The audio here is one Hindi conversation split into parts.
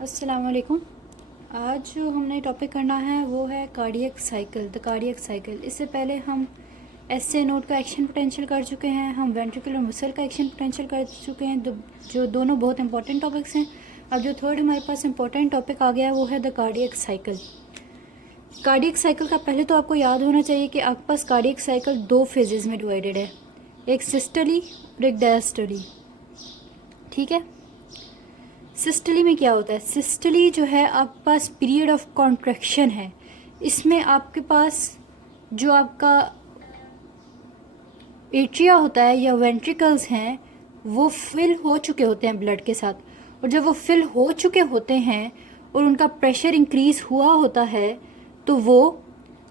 अस्सलाम वालेकुम। आज जो हमने टॉपिक करना है वो है cardiac cycle, the cardiac cycle. इससे पहले हम एसए नोड का एक्शन पोटेंशियल कर चुके हैं, हम वेंट्रिकुलर मसल का एक्शन पोटेंशियल कर चुके हैं, जो दोनों बहुत इंपॉर्टेंट टॉपिक्स हैं। अब जो थर्ड हमारे पास इंपॉर्टेंट टॉपिक आ गया है वो है the cardiac cycle. Cardiac cycle का पहले तो आपको याद होना चाहिए कि आपके पास कार्डियक साइकिल दो फेजेज़ में डिवाइडेड है, एक सिस्टली और एक डायस्टली। ठीक है। सिस्टली में क्या होता है? सिस्टली जो है आपके पास पीरियड ऑफ कॉन्ट्रैक्शन है। इसमें आपके पास जो आपका एट्रिया होता है या वेंट्रिकल्स हैं वो फिल हो चुके होते हैं ब्लड के साथ, और जब वो फिल हो चुके होते हैं और उनका प्रेशर इंक्रीज हुआ होता है तो वो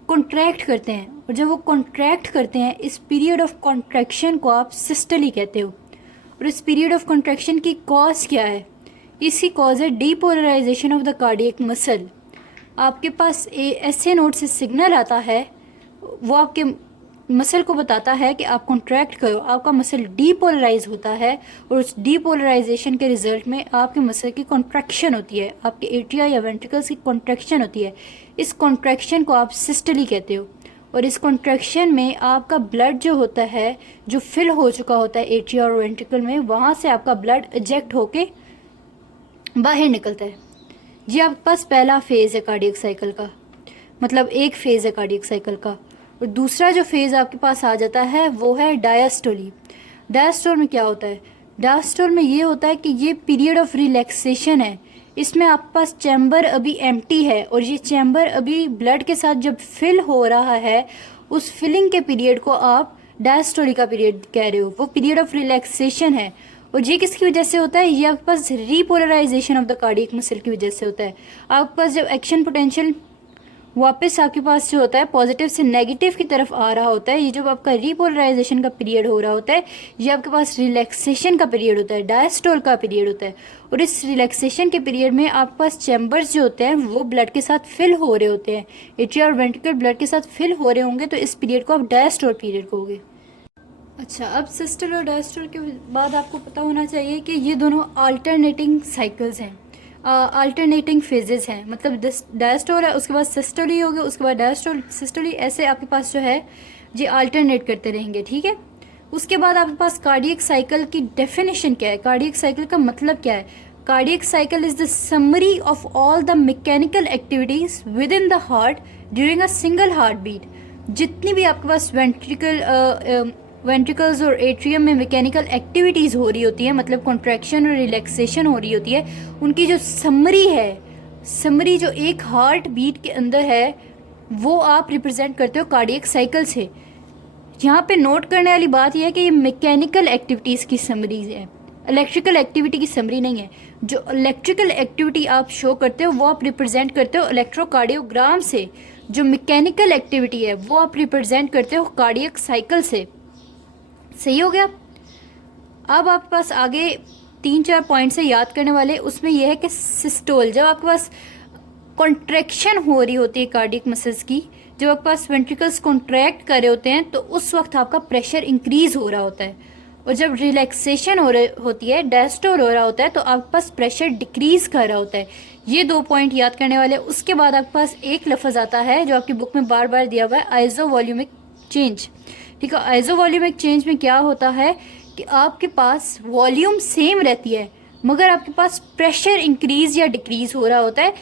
कॉन्ट्रैक्ट करते हैं, और जब वो कॉन्ट्रैक्ट करते हैं इस पीरियड ऑफ कॉन्ट्रैक्शन को आप सिस्टली कहते हो। और इस पीरियड ऑफ कॉन्ट्रैक्शन की कॉज क्या है? इसकी कॉज है depolarization of the cardiac muscle. आपके पास एसए नोड से सिग्नल आता है, वो आपके मसल को बताता है कि आप कॉन्ट्रैक्ट करो, आपका मसल डीपोलराइज होता है, और उस डीपोलराइजेशन के रिजल्ट में आपके मसल की कॉन्ट्रैक्शन होती है, आपके एट्रिया या वेंट्रिकल्स की कॉन्ट्रैक्शन होती है। इस कॉन्ट्रैक्शन को आप सिस्टली कहते हो। और इस कॉन्ट्रैक्शन में आपका ब्लड जो होता है, जो फिल हो चुका होता है एट्रिया और वेंट्रिकल में, वहाँ से आपका ब्लड इजेक्ट होके बाहर निकलता है। जी आपके पास पहला फेज़ है कार्डियक साइकिल का, मतलब एक फेज़ है कार्डियक साइकिल का। और दूसरा जो फेज़ आपके पास आ जाता है वो है डायस्टोली। डायस्टोल में क्या होता है? डायस्टोल में ये होता है कि ये पीरियड ऑफ रिलैक्सेशन है। इसमें आपके पास चैम्बर अभी एम्प्टी है, और ये चैम्बर अभी ब्लड के साथ जब फिल हो रहा है, उस फिलिंग के पीरियड को आप डायस्टोली का पीरियड कह रहे हो। वो पीरियड ऑफ रिलैक्सेशन है। और ये किसकी वजह से होता है? ये आपके पास repolarization of the cardiac muscle की वजह से होता है। आपके पास जब एक्शन पोटेंशियल वापस आपके पास जो होता है पॉजिटिव से नेगेटिव की तरफ आ रहा होता है, ये जब आपका रीपोलराइजेशन का पीरियड हो रहा होता है, ये आपके पास रिलैक्सेशन का पीरियड होता है, डायस्टोल का पीरियड होता है। और इस रिलैक्सेशन के पीरियड में आपके पास चैम्बर्स जो होते हैं वो ब्लड के साथ फिल हो रहे होते हैं, एट्रिया और वेंट्रिकल ब्लड के साथ फिल हो रहे होंगे, तो इस पीरियड को आप डायस्टोल पीरियड कहोगे। अच्छा, अब सिस्टल और डायस्टोल के बाद आपको पता होना चाहिए कि ये दोनों अल्टरनेटिंग साइकिल्स हैं, अल्टरनेटिंग फेजेस हैं। मतलब डायस्टोल है, उसके बाद सिस्टोली हो गया, उसके बाद डायस्टोल, सिस्टोली, ऐसे आपके पास जो है ये अल्टरनेट करते रहेंगे। ठीक है। उसके बाद आपके पास कार्डियक साइकिल की डेफिनेशन क्या है? कार्डियक साइकिल का मतलब क्या है? Cardiac cycle is the summary of all the mechanical activities within the heart during a single heart beat. जितनी भी आपके पास वेंट्रिकल्स और एट्रियम में मैकेनिकल एक्टिविटीज़ हो रही होती है, मतलब कॉन्ट्रैक्शन और रिलैक्सेशन हो रही होती है, उनकी जो समरी है, समरी जो एक हार्ट बीट के अंदर है, वो आप रिप्रेजेंट करते हो कार्डियक साइकिल से। यहाँ पे नोट करने वाली बात यह है कि ये मैकेनिकल एक्टिविटीज़ की समरी है, इलेक्ट्रिकल एक्टिविटी की समरी नहीं है। जो इलेक्ट्रिकल एक्टिविटी आप शो करते हो वो आप रिप्रेजेंट करते हो इलेक्ट्रोकार्डियोग्राम से। जो मैकेनिकल एक्टिविटी है वो आप रिप्रेजेंट करते हो कार्डियक साइकिल से। सही हो गया। अब आपके पास आगे 3-4 पॉइंट्स है याद करने वाले। उसमें यह है कि सिस्टोल, जब आपके पास कॉन्ट्रैक्शन हो रही होती है कार्डियक मसल्स की, जब आपके पास वेंट्रिकल्स कॉन्ट्रैक्ट कर रहे होते हैं, तो उस वक्त आपका प्रेशर इंक्रीज हो रहा होता है। और जब रिलैक्सेशन हो रही होती है, डायस्टोल हो रहा होता है, तो आपके पास प्रेशर डिक्रीज कर रहा होता है। ये 2 पॉइंट याद करने वाले। उसके बाद आपके पास एक लफ्ज़ आता है जो आपकी बुक में बार बार दिया हुआ है, आइसोवॉल्यूमिक चेंज। ठीक है। आइसोवॉल्यूमिक चेंज में क्या होता है कि आपके पास वॉल्यूम सेम रहती है, मगर आपके पास प्रेशर इंक्रीज या डिक्रीज हो रहा होता है।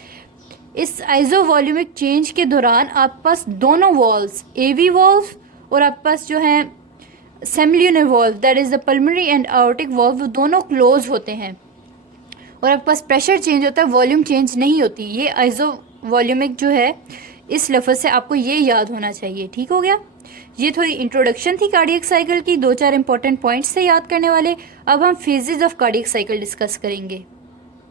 इस आइसोवॉल्यूमिक चेंज के दौरान आपके पास दोनों वॉल्व्स, एवी वॉल्व और आपके पास जो है semilunar valve, that is the pulmonary and aortic valve, वो दोनों क्लोज होते हैं, और आपके पास प्रेशर चेंज होता है, वॉल्यूम चेंज नहीं होती। ये आइसोवॉल्यूमिक जो है, इस लफ्ज़ से आपको ये याद होना चाहिए। ठीक हो गया। ये थोड़ी इंट्रोडक्शन थी कार्डियक साइकिल की, 2-4 इंपॉर्टेंट पॉइंट्स से याद करने वाले। अब हम phases of cardiac cycle discuss करेंगे।